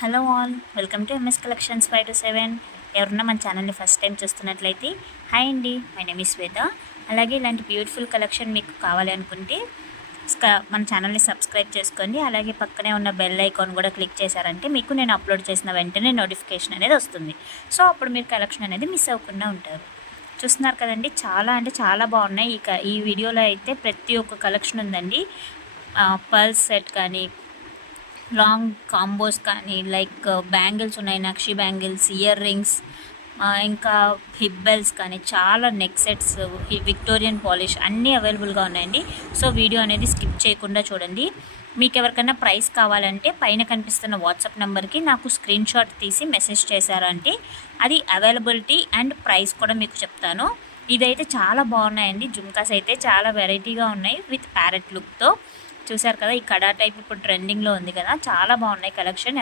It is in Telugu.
Hello all, welcome to MS collections 5 to 7. ఎవరన్నా మన ఛానల్ని ఫస్ట్ టైం చూస్తున్నట్లయితే హాయ్ అండి, మై నేమ్ ఈస్ శ్వేత. అలాగే ఇలాంటి బ్యూటిఫుల్ కలెక్షన్ మీకు కావాలి అనుకుంటే మన ఛానల్ని సబ్స్క్రైబ్ చేసుకోండి. అలాగే పక్కనే ఉన్న బెల్ ఐకాన్ కూడా క్లిక్ చేశారంటే మీకు నేను అప్లోడ్ చేసిన వెంటనే నోటిఫికేషన్ అనేది వస్తుంది. సో అప్పుడు మీరు కలెక్షన్ అనేది మిస్ అవ్వకుండా ఉంటారు. చూస్తున్నారు కదండి, చాలా అంటే చాలా బాగున్నాయి. ఈ వీడియోలో అయితే ప్రతి ఒక్క కలెక్షన్ ఉందండి. పర్ల్స్ సెట్ కానీ, లాంగ్ కాంబోస్ కానీ, లైక్ బ్యాంగిల్స్ ఉన్నాయి, నక్షి బ్యాంగిల్స్, ఇయర్ రింగ్స్, ఇంకా హిప్ బెల్స్ కానీ, చాలా నెక్ సెట్స్, విక్టోరియన్ పాలిష్ అన్నీ అవైలబుల్గా ఉన్నాయండి. సో వీడియో అనేది స్కిప్ చేయకుండా చూడండి. మీకు ఎవరికైనా ప్రైస్ కావాలంటే పైన కనిపిస్తున్న వాట్సాప్ నెంబర్కి నాకు స్క్రీన్ షాట్ తీసి మెసేజ్ చేశారంటే అది అవైలబిలిటీ అండ్ ప్రైస్ కూడా మీకు చెప్తాను. ఇదైతే చాలా బాగున్నాయండి. జుమ్కాస్ అయితే చాలా వెరైటీగా ఉన్నాయి విత్ ప్యారెట్ లుక్తో. చూసారు కదా, ఈ కడా టైప్ ఇప్పుడు ట్రెండింగ్లో ఉంది కదా, చాలా బాగున్నాయి కలెక్షన్.